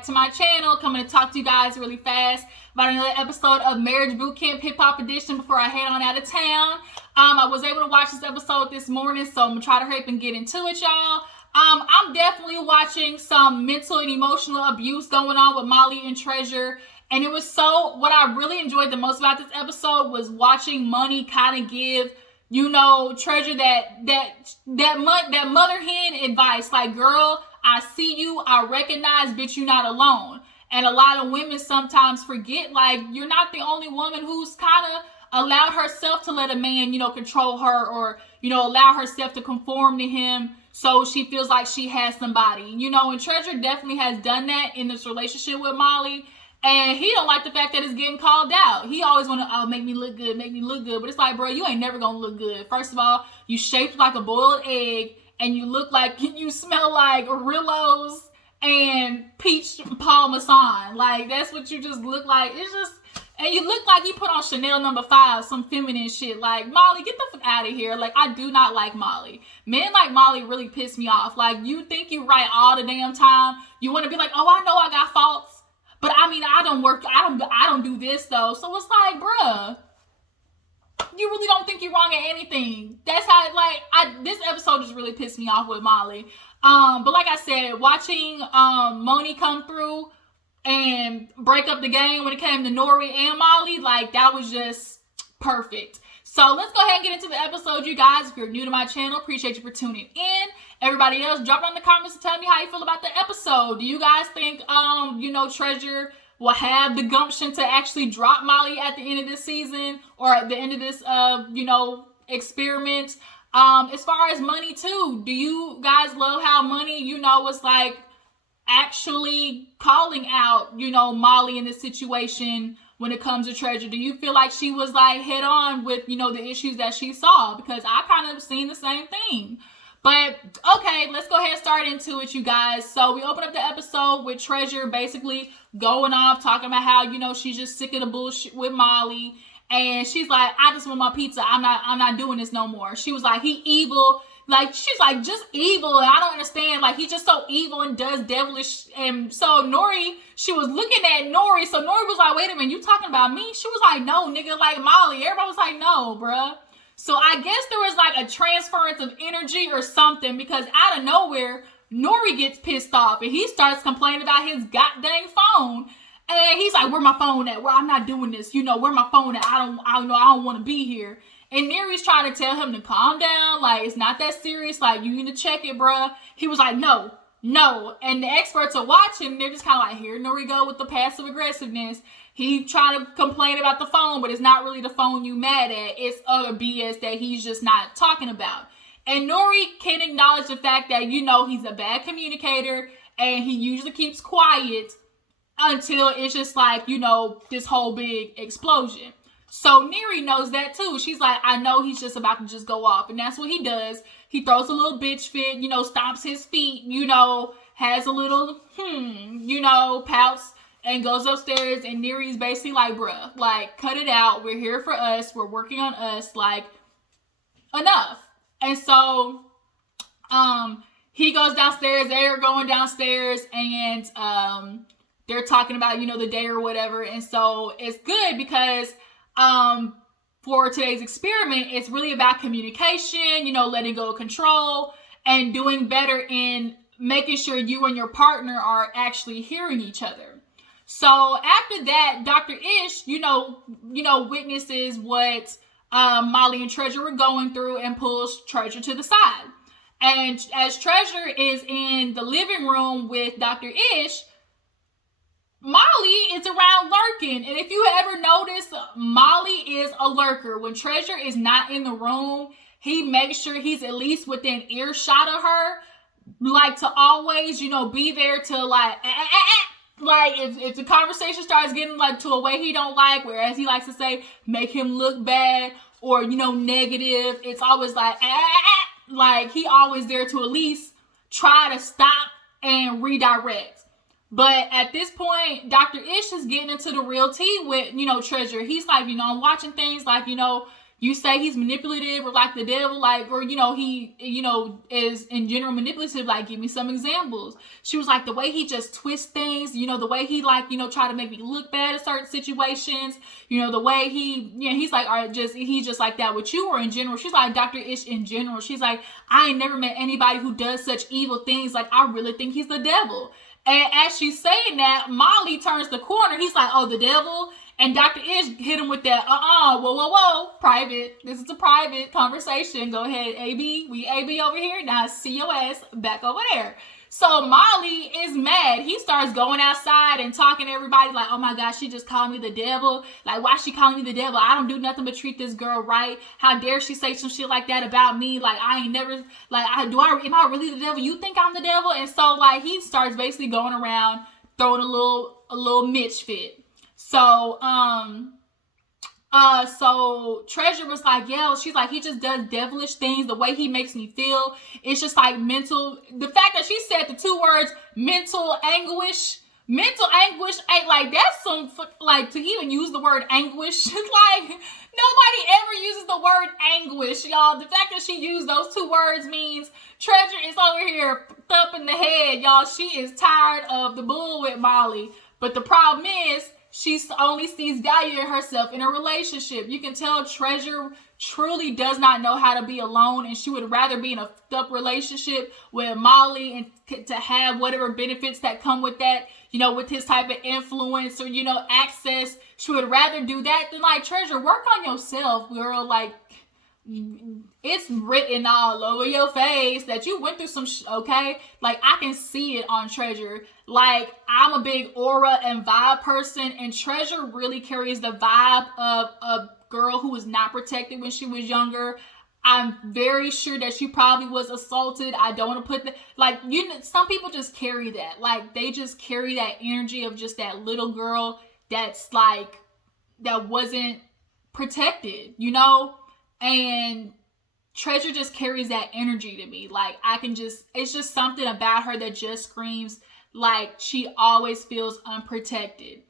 back to my channel. Coming to talk to you guys really fast about another episode of Marriage Bootcamp Hiphop Edition before I head on out of town. I was able to watch this episode this morning, so I'm gonna try to hurry up and get into it, y'all. I'm definitely watching some mental and emotional abuse going on with Monie and Tresure. And it was what I really enjoyed the most about this episode was watching Monie kind of give, Tresure that mother hen advice. Like, girl, I see you, I recognize, bitch, you're not alone. And a lot of women sometimes forget, like, you're not the only woman who's kind of allowed herself to let a man, control her or, allow herself to conform to him so she feels like she has somebody, and Tresure definitely has done that in this relationship with Monie. And he don't like the fact that it's getting called out. He always want to, make me look good. But it's like, bro, you ain't never going to look good. First of all, you shaped like a boiled egg and you look like, you smell like Rillos and peach parmesan. Like, that's what you just look like. It's just, and you look like you put on Chanel No. 5, some feminine shit. Like, Monie, get the fuck out of here. Like, I do not like Monie. Men like Monie really piss me off. Like, you think you right all the damn time. You want to be like, oh, I know I got faults. But I mean, I don't do this though. So it's like, bruh, you really don't think you're wrong at anything. That's how, this episode just really pissed me off with Monie. But like I said, watching Monie come through and break up the game when it came to N.O.R.E and Monie, like, that was just perfect. So let's go ahead and get into the episode, you guys. If you're new to my channel, appreciate you for tuning in. Everybody else, drop it in the comments and tell me how you feel about the episode. Do you guys think, Tresure will have the gumption to actually drop Monie at the end of this season or at the end of this, experiment? As far as Monie too, do you guys love how Monie, was like actually calling out, Monie in this situation when it comes to Tresure? Do you feel like she was like head on with, the issues that she saw? Because I kind of seen the same thing. But, okay, let's go ahead and start into it, you guys. So we open up the episode with Tresure basically going off, talking about how, she's just sick of the bullshit with Monie. And she's like, I just want my pizza. I'm not doing this no more. She was like, he evil. Like, she's like, just evil. And I don't understand. Like, he's just so evil and does devilish. And so N.O.R.E, she was looking at N.O.R.E. So N.O.R.E was like, wait a minute, you talking about me? She was like, no, nigga, like Monie. Everybody was like, no, bruh. So I guess there was like a transference of energy or something, because out of nowhere, N.O.R.E gets pissed off and he starts complaining about his goddamn phone. And he's like, where my phone at? Well, I'm not doing this. Where my phone at? I don't want to be here. And N.O.R.E's trying to tell him to calm down. Like, it's not that serious. Like, you need to check it, bruh. He was like, no. And the experts are watching. They're just kind of like, here N.O.R.E go with the passive aggressiveness. He trying to complain about the phone, but it's not really the phone you mad at. It's other BS that he's just not talking about. And N.O.R.E can acknowledge the fact that, he's a bad communicator and he usually keeps quiet until it's just like, this whole big explosion. So N.O.R.E knows that too. She's like, I know he's just about to just go off. And that's what he does. He throws a little bitch fit, stomps his feet, has a little, pouts and goes upstairs. And N.O.R.E's basically like, bruh, like, cut it out. We're here for us. We're working on us. Like, enough. And so, he goes downstairs. They're going downstairs and, they're talking about, the day or whatever. And so it's good because, for today's experiment, it's really about communication, letting go of control and doing better in making sure you and your partner are actually hearing each other. So after that, Dr. Ish, witnesses what Monie and Tresure were going through and pulls Tresure to the side. And as Tresure is in the living room with Dr. Ish, Monie is around lurking. And if you ever notice, Monie is a lurker. When Tresure is not in the room, he makes sure he's at least within earshot of her. Like, to always, be there to like, like if the conversation starts getting like to a way he don't like, whereas he likes to say, make him look bad or, negative. It's always like, like he always there to at least try to stop and redirect. But at this point, Dr. Ish is getting into the real tea with, Tresure. He's like, I'm watching things like, you say he's manipulative or like the devil, like, or, he, is in general manipulative, like, give me some examples. She was like, the way he just twists things, the way he, like, try to make me look bad in certain situations, the way he's like, all right, he's just like that with you, or in general. She's like, Dr. Ish in general. She's like, I ain't never met anybody who does such evil things. Like, I really think he's the devil. And as she's saying that, Molly turns the corner. He's like, oh, the devil? And Dr. Ish hit him with that, whoa, private. This is a private conversation. Go ahead, AB. We AB over here. Now see your ass back over there. So Molly is mad. He starts going outside and talking to everybody like, oh my gosh, she just called me the devil. Like, why she calling me the devil? I don't do nothing but treat this girl right. How dare she say some shit like that about me? Like, I ain't never, like, am I really the devil? You think I'm the devil? And so, like, he starts basically going around throwing a little Mitch fit. So, so Tresure was like, yeah, she's like, he just does devilish things. The way he makes me feel, it's just like mental. The fact that she said the two words, mental anguish ain't like, that's some, like, to even use the word anguish, like, nobody ever uses the word anguish, y'all. The fact that she used those two words means Tresure is over here up in the head, y'all. She is tired of the bull with Molly. But the problem is, she only sees value in herself in a relationship. You can tell Tresure truly does not know how to be alone, and she would rather be in a fucked up relationship with Molly and to have whatever benefits that come with that, with his type of influence or, access. She would rather do that than, like, Tresure, work on yourself, girl. Like, it's written all over your face that you went through some okay? Like, I can see it on Tresure. Like, I'm a big aura and vibe person, and Tresure really carries the vibe of a girl who was not protected when she was younger. I'm very sure that she probably was assaulted. I don't want to put some people just carry that. Like, they just carry that energy of just that little girl that's like, that wasn't protected, And Tresure just carries that energy to me. Like, it's just something about her that just screams like she always feels unprotected.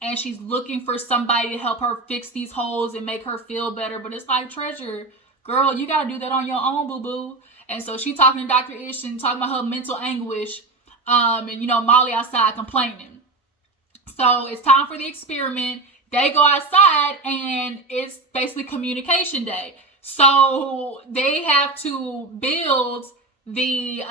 And she's looking for somebody to help her fix these holes and make her feel better. But it's like, Tresure, girl, you got to do that on your own, boo-boo. And so she's talking to Dr. Ish and talking about her mental anguish. And, Molly outside complaining. So it's time for the experiment. They go outside and it's basically communication day. So they have to build the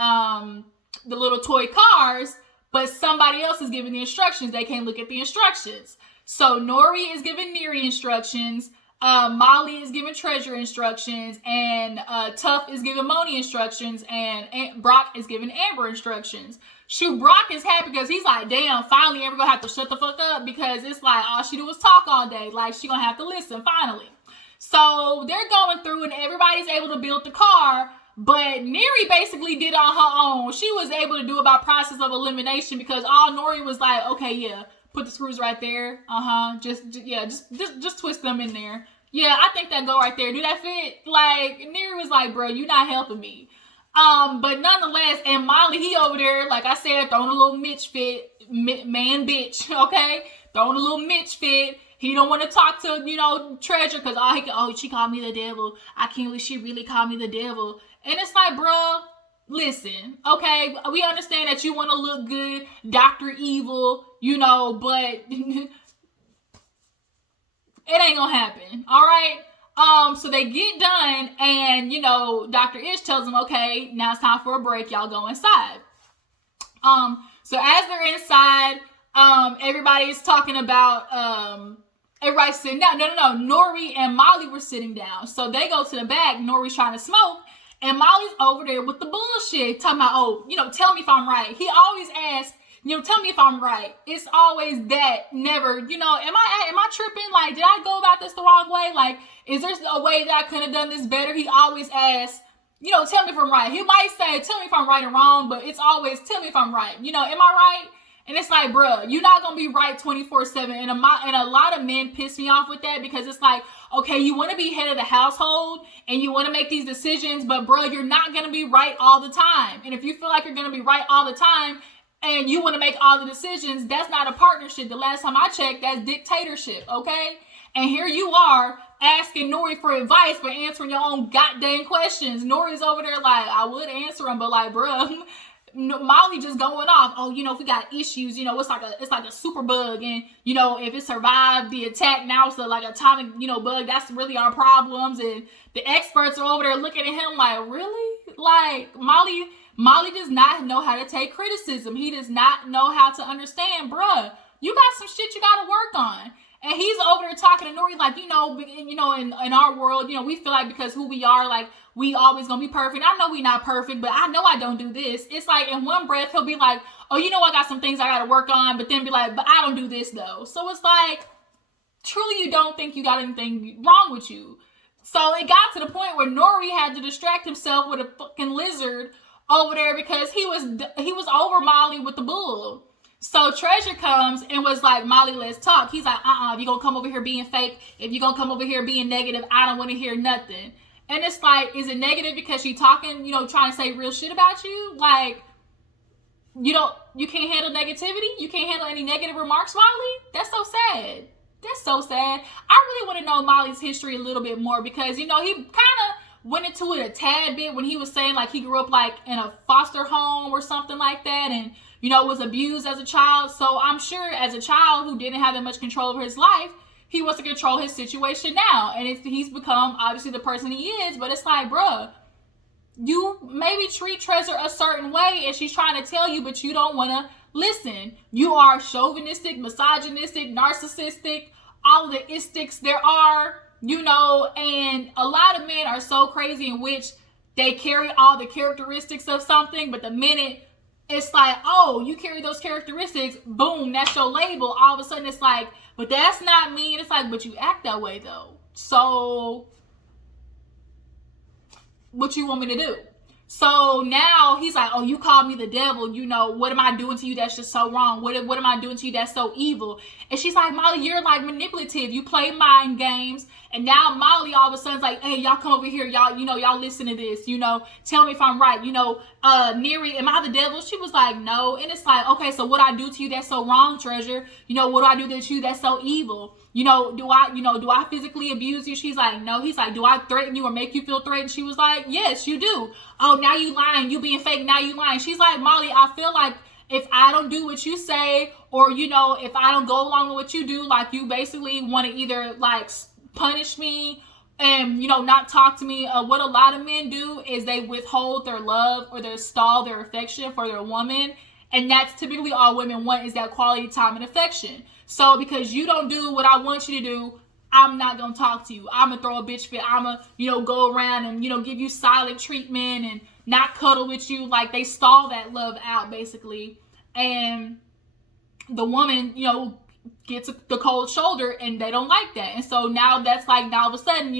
little toy cars, but somebody else is giving the instructions. They can't look at the instructions. So N.O.R.E is giving N.O.R.E instructions. Molly is giving Tresure instructions, and Tough is giving Monie instructions, and Brock is giving Amber instructions. Shoot, Brock is happy because he's like, damn, finally Amber gonna have to shut the fuck up, because it's like all she do was talk all day. Like, she gonna have to listen finally. So they're going through and everybody's able to build the car, but N.O.R.E basically did it on her own. She was able to do it by process of elimination, because all N.O.R.E was like, okay, yeah, put the screws right there. Just twist them in there. Yeah, I think that go right there. Do that fit? Like, N.O.R.E was like, bro, you're not helping me. But nonetheless, and Molly, he over there, like I said, throwing a little Mitch fit, man bitch, okay? Throwing a little Mitch fit. He don't want to talk to, Tresure, because she called me the devil. I can't believe she really called me the devil. And it's like, bro, listen, okay? We understand that you want to look good, Dr. Evil, but it ain't gonna happen, all right? So they get done, and, Dr. Ish tells them, okay, now it's time for a break. Y'all go inside. So as they're inside, everybody's talking about, everybody's sitting down. No. N.O.R.E and Molly were sitting down. So they go to the back. N.O.R.E's trying to smoke, and Molly's over there with the bullshit, talking about, tell me if I'm right. He always asks, tell me if I'm right. It's always that, never, am I tripping? Like, did I go about this the wrong way? Like, is there a way that I could have done this better? He always asks, tell me if I'm right. He might say, tell me if I'm right or wrong, but it's always, tell me if I'm right. Am I right? And it's like, bruh, you're not going to be right 24/7. And a lot of men piss me off with that, because it's like, okay, you want to be head of the household and you want to make these decisions, but bruh, you're not going to be right all the time. And if you feel like you're going to be right all the time and you want to make all the decisions, that's not a partnership. The last time I checked, that's dictatorship, okay? And here you are asking N.O.R.E for advice for answering your own goddamn questions. N.O.R.E's over there like, I would answer them, but like, bruh, Molly just going off. Oh, if we got issues, it's like a super bug, and if it survived the attack, now it's like atomic, bug. That's really our problems, and the experts are over there looking at him like, really? Like Molly does not know how to take criticism. He does not know how to understand, bruh. You got some shit you got to work on. And he's over there talking to N.O.R.E like, in our world, we feel like because who we are, like, we always gonna be perfect. I know we not perfect, but I know I don't do this. It's like in one breath, he'll be like, oh, I got some things I got to work on, but then be like, but I don't do this though. So it's like, truly you don't think you got anything wrong with you. So it got to the point where N.O.R.E had to distract himself with a fucking lizard over there because he was over Molly with the bull. So Tresure comes and was like, Molly, let's talk. He's like, if you're going to come over here being fake, if you're going to come over here being negative, I don't want to hear nothing. And it's like, is it negative because she's talking, trying to say real shit about you? Like, you can't handle negativity? You can't handle any negative remarks, Molly? That's so sad. That's so sad. I really want to know Molly's history a little bit more because, he kind of went into it a tad bit when he was saying like he grew up like in a foster home or something like that, and was abused as a child. So I'm sure as a child who didn't have that much control over his life, he wants to control his situation now, and he's become obviously the person he is. But it's like, bruh, you maybe treat Tresure a certain way and she's trying to tell you, but you don't want to listen. You are chauvinistic, misogynistic, narcissistic, all the istics there are, and a lot of men are so crazy in which they carry all the characteristics of something, but the minute it's like, oh, you carry those characteristics, boom, that's your label. All of a sudden it's like, but that's not me. And it's like, but you act that way though. So what you want me to do? So now he's like, oh, you called me the devil. What am I doing to you that's just so wrong? What am I doing to you that's so evil? And she's like, Molly, you're like manipulative. You play mind games. And now Molly all of a sudden's like, hey, y'all come over here. Y'all, y'all listen to this. Tell me if I'm right. N.O.R.E, am I the devil? She was like, no. And it's like, okay, so what I do to you that's so wrong, Tresure? What do I do to you that's so evil? Do I physically abuse you? She's like, no. He's like, do I threaten you or make you feel threatened? She was like, yes, you do. Oh, now you lying. You being fake. Now you lying. She's like, Molly, I feel like if I don't do what you say, or, if I don't go along with what you do, like you basically want to either like punish me and, not talk to me. What a lot of men do is they withhold their love or they stall their affection for their woman. And that's typically all women want, is that quality time and affection. So because you don't do what I want you to do, I'm not going to talk to you. I'm going to throw a bitch fit. I'm going to, go around and, give you silent treatment and not cuddle with you. Like they stall that love out basically. And the woman, gets the cold shoulder and they don't like that. And so now that's like, now all of a sudden,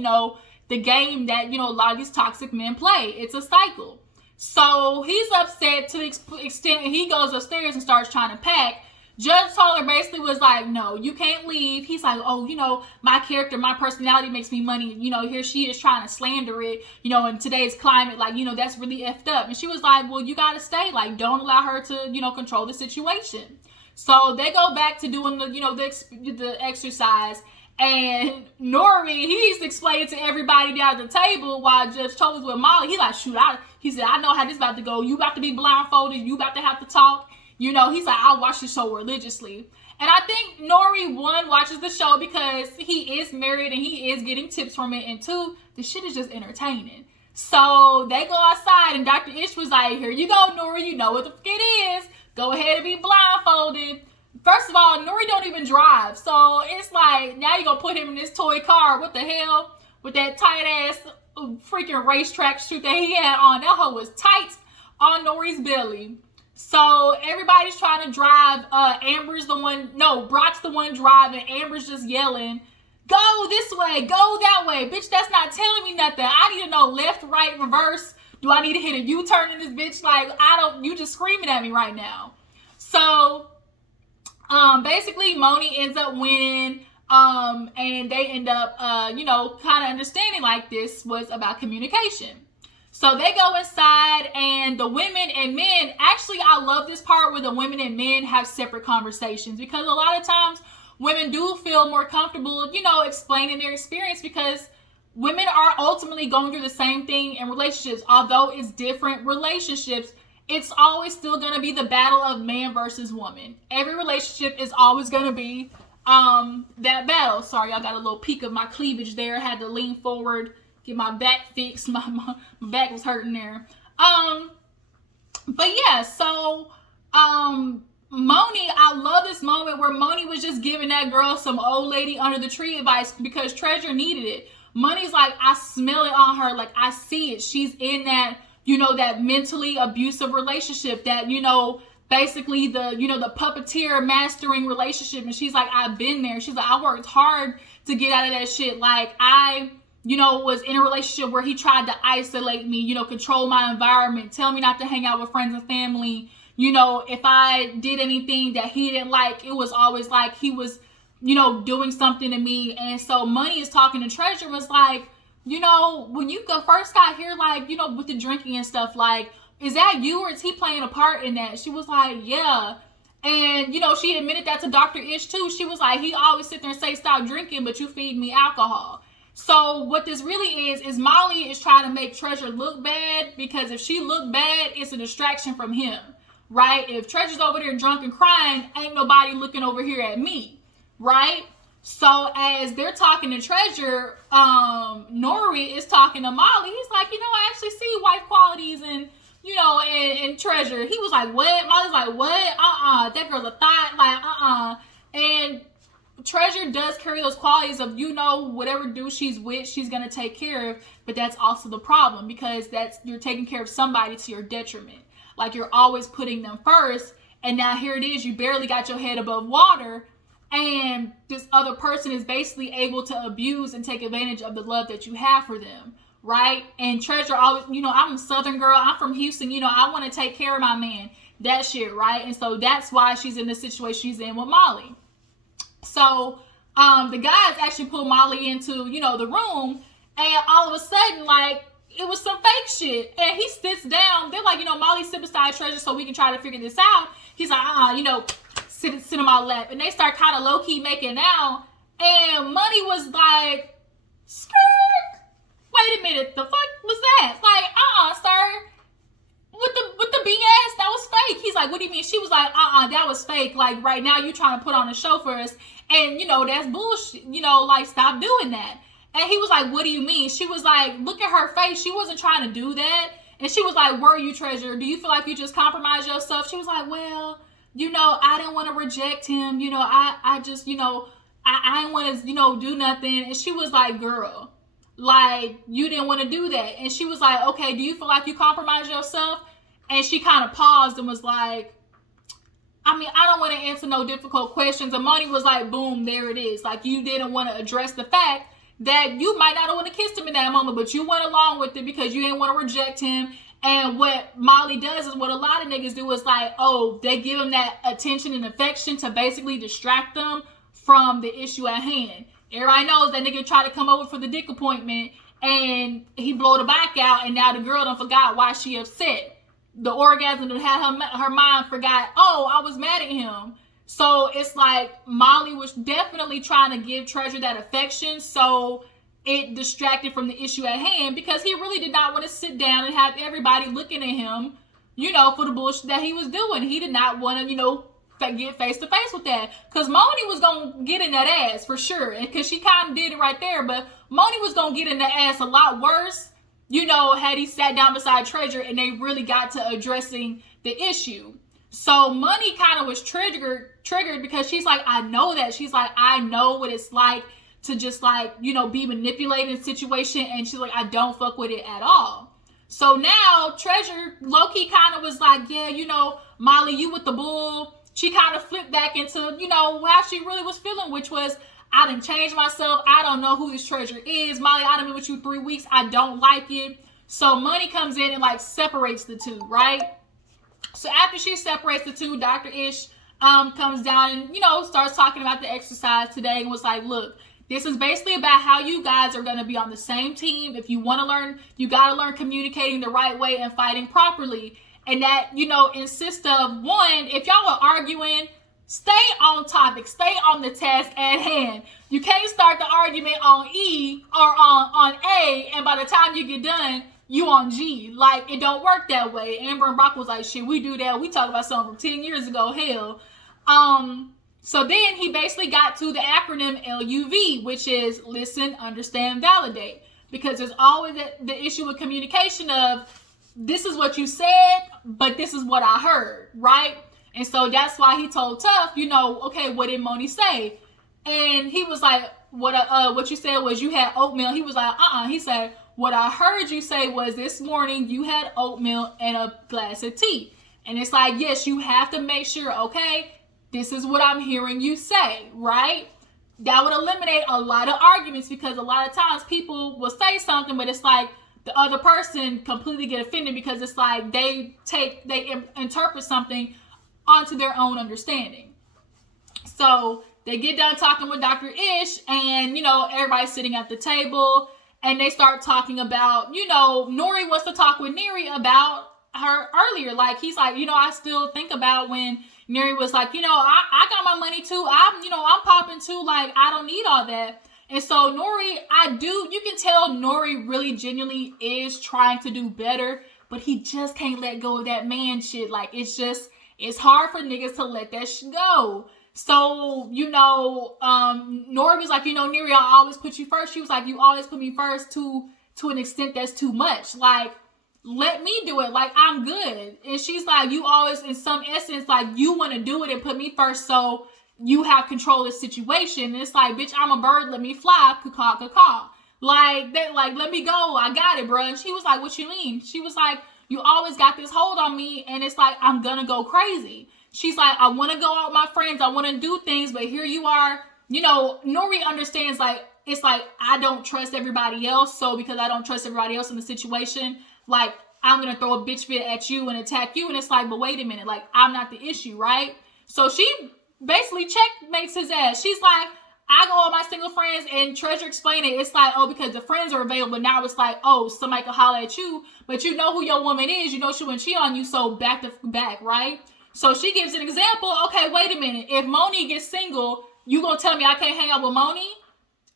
the game that, a lot of these toxic men play. It's a cycle. So he's upset to the extent he goes upstairs and starts trying to pack. Judge Toller basically was like, no, you can't leave. He's like, oh, my character, my personality makes me money. Here she is trying to slander it, in today's climate, like, that's really effed up. And she was like, well, you got to stay. Like, don't allow her to, control the situation. So they go back to doing the exercise. And N.O.R.E, he's explaining to everybody down at the table while Judge Toller's with Molly. He like, he said, I know how this about to go. You about to be blindfolded. You about to have to talk. He's like, I watch the show religiously. And I think N.O.R.E, one, watches the show because he is married and he is getting tips from it. And two, the shit is just entertaining. So they go outside and Dr. Ish was like, here you go, N.O.R.E, you know what the fuck it is. Go ahead and be blindfolded. First of all, N.O.R.E don't even drive. So it's like, now you're going to put him in this toy car. What the hell? With that tight ass freaking racetrack suit that he had on. That hoe was tight on N.O.R.E.'s belly. So everybody's trying to drive. Brock's the one driving. Amber's just yelling, go this way, go that way. Bitch, that's not telling me nothing. I need to know left, right, reverse. Do I need to hit a U-turn in this bitch? Like, you just screaming at me right now. So, basically Monie ends up winning. And they end up, kind of understanding like this was about communication. So they go inside and the women and men, actually, I love this part where the women and men have separate conversations because a lot of times women do feel more comfortable, you know, explaining their experience, because women are ultimately going through the same thing in relationships. Although it's different relationships, it's always still going to be the battle of man versus woman. Every relationship is always going to be that battle. Sorry, I got a little peek of my cleavage there. I had to lean forward, get my back fixed. My back was hurting there. But yeah, so Monie, I love this moment where Monie was just giving that girl some old lady under the tree advice because Tresure needed it. Monie's like, I smell it on her, like I see it. She's in that, you know, that mentally abusive relationship, that, you know, basically the, you know, the puppeteer mastering relationship. And she's like, I've been there. She's like, I worked hard to get out of that shit. Like, I, you know, was in a relationship where he tried to isolate me, you know, control my environment, tell me not to hang out with friends and family. You know, if I did anything that he didn't like, it was always like he was, you know, doing something to me. And so Monie is talking to Tresure, was like, you know, when you first got here, like, you know, with the drinking and stuff, like, is that you or is he playing a part in that? She was like, yeah. And, you know, she admitted that to Dr. Ish too. She was like, he always sit there and say, stop drinking, but you feed me alcohol. So what this really is Molly is trying to make Tresure look bad, because if she look bad, it's a distraction from him, right? If Treasure's over there drunk and crying, ain't nobody looking over here at me, right? So as they're talking to Tresure, N.O.R.E is talking to Molly. He's like, you know, I actually see wife qualities and, you know, in Tresure. He was like, what? Molly's like, what? That girl's a thought. Like, And Tresure does carry those qualities of, you know, whatever dude she's with, she's going to take care of. But that's also the problem, because you're taking care of somebody to your detriment. Like, you're always putting them first. And now here it is. You barely got your head above water. And this other person is basically able to abuse and take advantage of the love that you have for them, right? And Tresure always, you know, I'm a Southern girl. I'm from Houston. You know, I want to take care of my man. That shit, right? And so that's why she's in the situation she's in with Molly. So the guys actually pull Molly into, you know, the room. And all of a sudden, like, it was some fake shit. And he sits down. They're like, you know, Molly, sit beside Tresure so we can try to figure this out. He's like, you know, sit in my lap. And they start kind of low-key making out. And Monie was like, skirt. Wait a minute. The fuck was that? Like, sir. With the BS, that was fake. He's like, what do you mean? She was like, that was fake. Like, right now you're trying to put on a show for us. And, you know, that's bullshit. You know, like, stop doing that. And he was like, what do you mean? She was like, look at her face. She wasn't trying to do that. And she was like, were you, Tresure? Do you feel like you just compromised yourself? She was like, well, you know, I didn't want to reject him. You know, I just, you know, I didn't want to, you know, do nothing. And she was like, girl, like, you didn't want to do that. And she was like, okay, do you feel like you compromised yourself? And she kind of paused and was like, I mean, I don't want to answer no difficult questions. And Monie was like, boom, there it is. Like, you didn't want to address the fact that you might not have want to kiss him in that moment, but you went along with it because you didn't want to reject him. And what Molly does is what a lot of niggas do is like, oh, they give him that attention and affection to basically distract them from the issue at hand. Everybody knows that nigga tried to come over for the dick appointment and he blow the back out, and now the girl done forgot why she upset. The orgasm that had her mind forgot, oh, I was mad at him. So it's like Molly was definitely trying to give Tresure that affection, so it distracted from the issue at hand, because he really did not want to sit down and have everybody looking at him, you know, for the bullshit that he was doing. He did not want to, you know, get face to face with that, because Monie was going to get in that ass for sure, and because she kind of did it right there, but Monie was going to get in that ass a lot worse, you know, had he sat down beside Tresure and they really got to addressing the issue. So Monie kind of was triggered because she's like, I know that. She's like, I know what it's like to just like, you know, be manipulated in a situation. And she's like, I don't fuck with it at all. So now Tresure low-key kind of was like, yeah, you know, Molly, you with the bull. She kind of flipped back into, you know, how she really was feeling, which was, I done changed myself. I don't know who this Tresure is. Molly, I done been with you 3 weeks. I don't like it. So Monie comes in and like separates the two, right? So after she separates the two, Dr. Ish comes down and, you know, starts talking about the exercise today and was like, look, this is basically about how you guys are going to be on the same team. If you want to learn, you got to learn communicating the right way and fighting properly. And that, you know, insists of, one, if y'all are arguing, Stay on topic. Stay on the task at hand. You can't start the argument on E or on A, and by the time you get done, you on G. Like, it don't work that way. Amber and Brock was like, shit, we do that. We talk about something from 10 years ago. Hell. So then he basically got to the acronym LUV, which is listen, understand, validate. Because there's always the issue with communication of this is what you said, but this is what I heard, right? And so that's why he told Tough, okay, what did Monie say? And he was like, what you said was you had oatmeal. He was like, He said, what I heard you say was this morning you had oatmeal and a glass of tea. And it's like, yes, you have to make sure, okay, this is what I'm hearing you say, right? That would eliminate a lot of arguments, because a lot of times people will say something, but it's like the other person completely get offended because it's like they interpret something onto their own understanding. So they get done talking with Dr. Ish, and everybody's sitting at the table, and they start talking about, N.O.R.E wants to talk with N.O.R.E about her earlier. Like, he's like, I still think about when N.O.R.E was like, I got my money too. I'm popping too. Like, I don't need all that. And so N.O.R.E, you can tell N.O.R.E really genuinely is trying to do better, but he just can't let go of that man shit. Like, it's hard for niggas to let that shit go. So, N.O.R.E was like, N.O.R.E, I always put you first. She was like, you always put me first to an extent that's too much. Like, let me do it. Like, I'm good. And she's like, you always, in some essence, like, you want to do it and put me first so you have control of the situation. And it's like, bitch, I'm a bird. Let me fly. Caw. Like, let me go. I got it, bro. And she was like, what you mean? She was like, you always got this hold on me, and it's like, I'm gonna go crazy. She's like, I want to go out with my friends. I want to do things, but here you are. N.O.R.E understands, like, it's like, I don't trust everybody else. So because I don't trust everybody else in the situation, like, I'm going to throw a bitch fit at you and attack you. And it's like, but wait a minute. Like, I'm not the issue, right? So she basically checkmates his ass. She's like, I go with my single friends, and Tresure explained it. It's like, oh, because the friends are available. Now it's like, oh, somebody can holler at you, but you know who your woman is. You know she wouldn't cheat on you, so back to back, right? So she gives an example. Okay, wait a minute. If Monie gets single, you gonna tell me I can't hang out with Monie?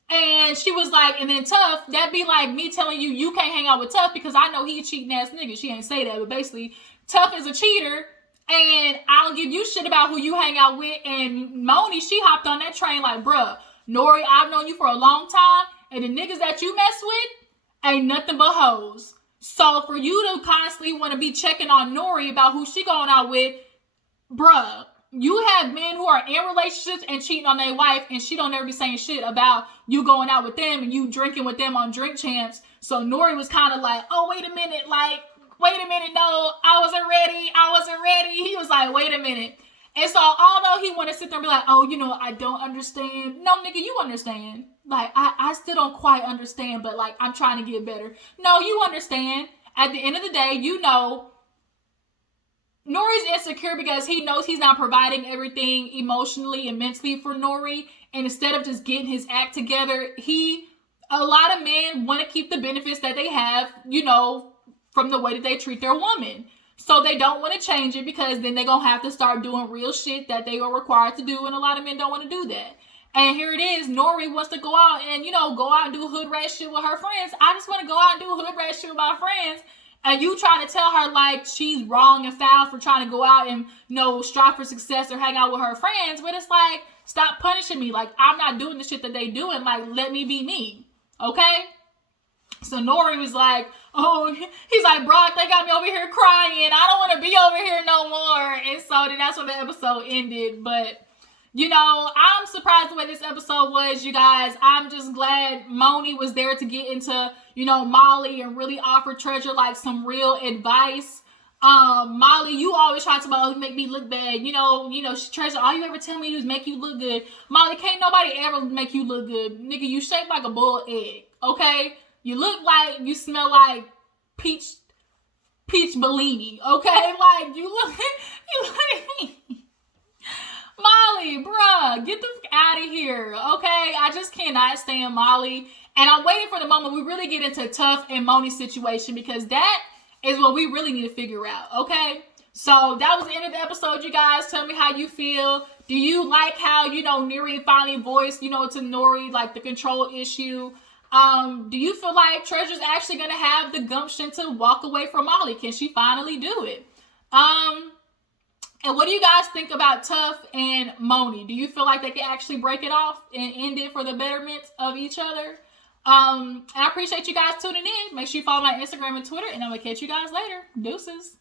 And she was like, and then Tough, that'd be like me telling you you can't hang out with Tough because I know he a cheating ass nigga. She ain't say that, but basically, Tough is a cheater, and I don't give you shit about who you hang out with. And Monie, she hopped on that train like, bruh, N.O.R.E, I've known you for a long time, and the niggas that you mess with ain't nothing but hoes. So for you to constantly want to be checking on N.O.R.E about who she going out with, bruh, you have men who are in relationships and cheating on their wife, and she don't ever be saying shit about you going out with them and you drinking with them on Drink Champs. So N.O.R.E was kind of like, oh, wait a minute, no, I wasn't ready. He was like, wait a minute. And so although he wanted to sit there and be like, oh, I don't understand. No, nigga, you understand. Like, I still don't quite understand, but like, I'm trying to get better. No, you understand. At the end of the day, N.O.R.E's insecure because he knows he's not providing everything emotionally and mentally for N.O.R.E. And instead of just getting his act together, a lot of men want to keep the benefits that they have, from the way that they treat their woman. So they don't want to change it because then they're going to have to start doing real shit that they are required to do. And a lot of men don't want to do that. And here it is. N.O.R.E wants to go out and, go out and do hood rat shit with her friends. I just want to go out and do hood rat shit with my friends. And you trying to tell her like she's wrong and foul for trying to go out and, strive for success or hang out with her friends. But it's like, stop punishing me. Like, I'm not doing the shit that they doing. Like, let me be me. Okay? So N.O.R.E was like, oh, he's like, Brock, they got me over here crying. I don't want to be over here no more. And so then that's when the episode ended. But, I'm surprised the way this episode was, you guys. I'm just glad Monie was there to get into, Molly and really offer Tresure like some real advice. Molly, you always try to make me look bad. Tresure, all you ever tell me is make you look good. Molly, can't nobody ever make you look good. Nigga, you shaped like a boiled egg, okay? You look like, you smell like peach Bellini, okay? Like, you look Molly, bruh, get the fuck out of here, okay? I just cannot stand Molly. And I'm waiting for the moment we really get into Tough and Monie's situation because that is what we really need to figure out, okay? So that was the end of the episode, you guys. Tell me how you feel. Do you like how, N.O.R.E finally voiced, to N.O.R.E, like the control issue? Do you feel like Treasure's actually going to have the gumption to walk away from Molly? Can she finally do it? And what do you guys think about Tough and Monie? Do you feel like they can actually break it off and end it for the betterment of each other? And I appreciate you guys tuning in. Make sure you follow my Instagram and Twitter, and I'm going to catch you guys later. Deuces.